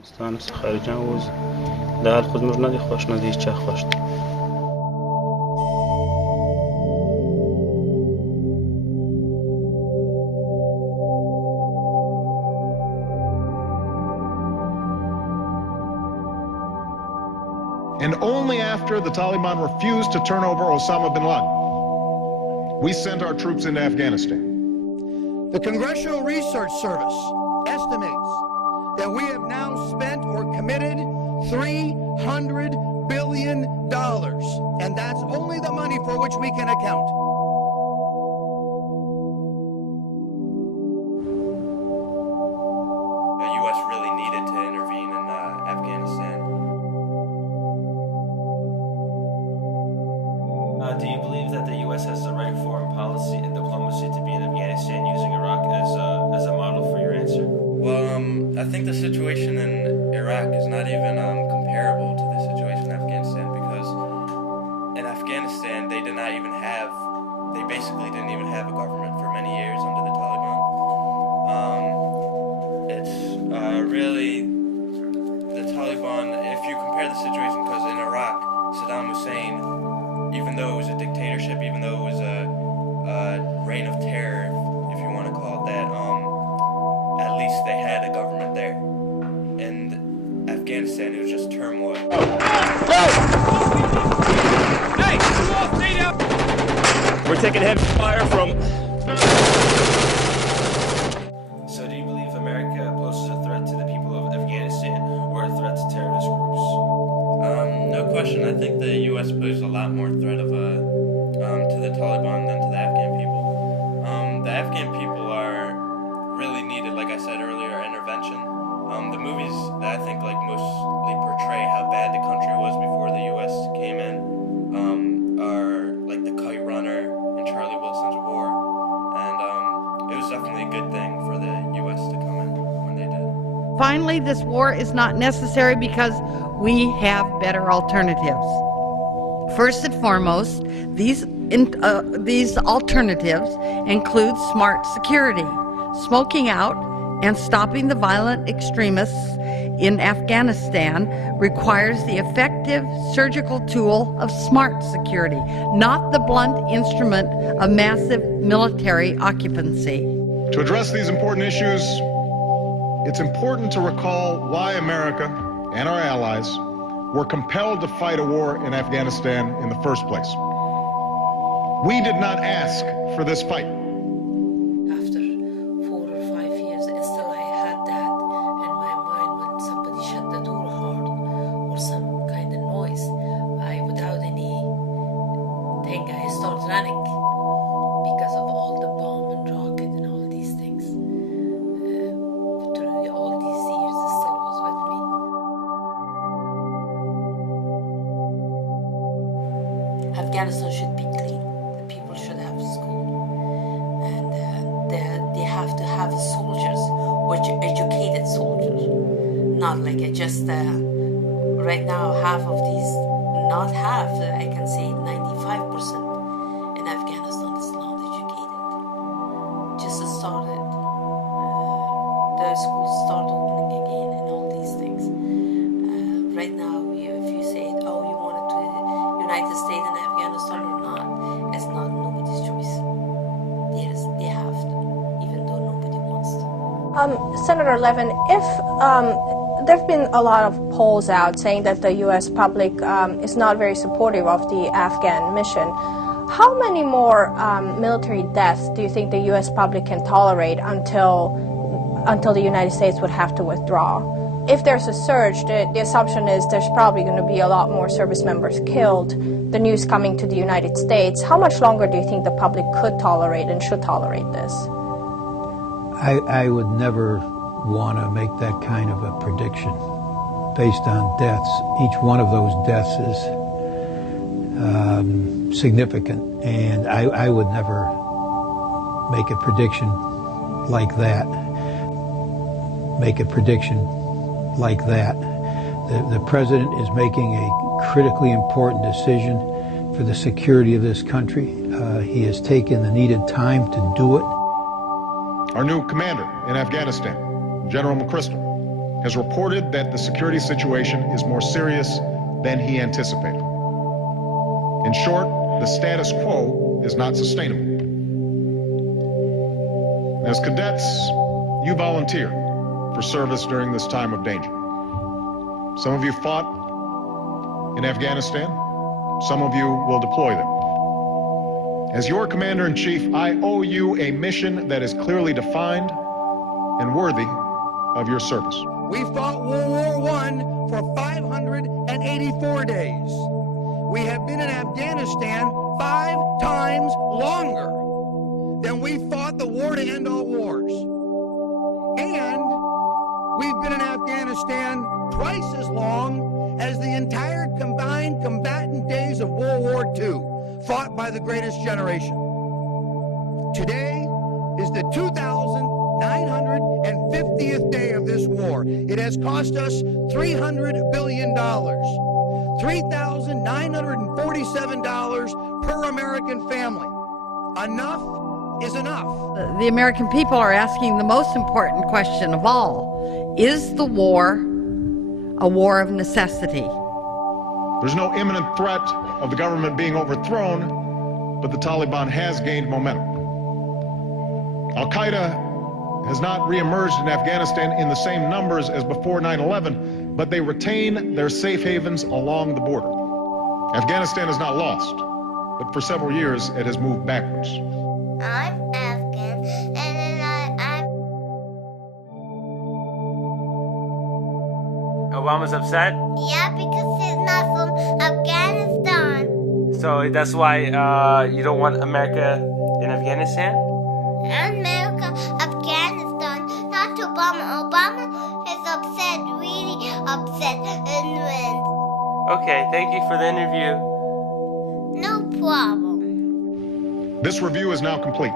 Afganistan خارجان وز دهال خود مر ندی خوش ندی چه خوش. And only after the Taliban refused to turn over Osama bin Laden, we sent our troops into Afghanistan. The Congressional Research Service estimates that we have now spent or committed $300 billion, and that's only the money for which we can account. The U.S. really needed to intervene in Afghanistan. Do you believe that the U.S. has the right foreign policy and diplomacy to be in Afghanistan using Iraq as a model for your answer? Well, I think the situation in Iraq is not even comparable to the situation in Afghanistan, because in Afghanistan they basically didn't even have a government for many years under the Taliban. It's really the Taliban, if you compare the situation, because in Iraq, Saddam Hussein, even though it was a dictatorship, even though it was a reign of terror, if you want to call it that, at least they had a government there. In Afghanistan, it was just turmoil. Hey, stay down! We're taking heavy fire from... So do you believe America poses a threat to the people of Afghanistan or a threat to terrorist groups? No question. I think the U.S. poses a lot more threat to the Taliban than to the Afghan people. The Afghan people are really needed, like I said earlier, intervention. The movies that I think mostly portray how bad the country was before the U.S. came in are like The Kite Runner and Charlie Wilson's War, and it was definitely a good thing for the U.S. to come in when they did. Finally, this war is not necessary because we have better alternatives. First and foremost, these alternatives include smart security, smoking out, and stopping the violent extremists in Afghanistan requires the effective surgical tool of smart security, not the blunt instrument of massive military occupancy. To address these important issues, it's important to recall why America and our allies were compelled to fight a war in Afghanistan in the first place. We did not ask for this fight. After 4 or 5 years, still I had that in my mind when somebody shut the door hard or some kind of noise. Without any thing, I start running because of all the bomb and rocket and all these things. Through all these years, it still was with me. Afghanistan should be clean. The people should have school, and they have to have soldiers, or educated soldiers, not like just right now half of these, not half, I can say 95% in Afghanistan is not educated. Just started, the schools start opening again and all these things. Right now, if you say, oh, you wanted to United States and Afghanistan or not, it's not nobody's choice. Yes, they have to, even though nobody wants to. Senator Levin, if there have been a lot of polls out saying that the U.S. public is not very supportive of the Afghan mission, how many more military deaths do you think the U.S. public can tolerate until the United States would have to withdraw? If there's a surge, the assumption is there's probably going to be a lot more service members killed, the news coming to the United States. How much longer do you think the public could tolerate and should tolerate this? I would never want to make that kind of a prediction based on deaths. Each one of those deaths is significant, and I would never make a prediction like that. The president is making a critically important decision for the security of this country. He has taken the needed time to do it. Our new commander in Afghanistan, General McChrystal, has reported that the security situation is more serious than he anticipated. In short, the status quo is not sustainable. As cadets, you volunteered for service during this time of danger. Some of you fought in Afghanistan. Some of you will deploy there. As your commander-in-chief, I owe you a mission that is clearly defined and worthy of your service. We fought World War I for 584 days. We have been in Afghanistan 5 times longer than we fought the war to end all wars. And we've been in Afghanistan twice as long as the entire combined combatant days of World War II, fought by the greatest generation. Today is the 2,950th day of this war. It has cost us $300 billion, $3,947 per American family. Enough is enough. The American people are asking the most important question of all. Is the war a war of necessity? There's no imminent threat of the government being overthrown, but the Taliban has gained momentum. Al-Qaeda has not reemerged in Afghanistan in the same numbers as before 9/11, but they retain their safe havens along the border. Afghanistan is not lost, but for several years it has moved backwards. I'm Afghan, and then I'm... Obama's upset? Yeah, because he's not from Afghanistan. So that's why you don't want America in Afghanistan? America, Afghanistan, not Obama. Obama is upset, really upset and wins. Okay, thank you for the interview. No problem. This review is now complete.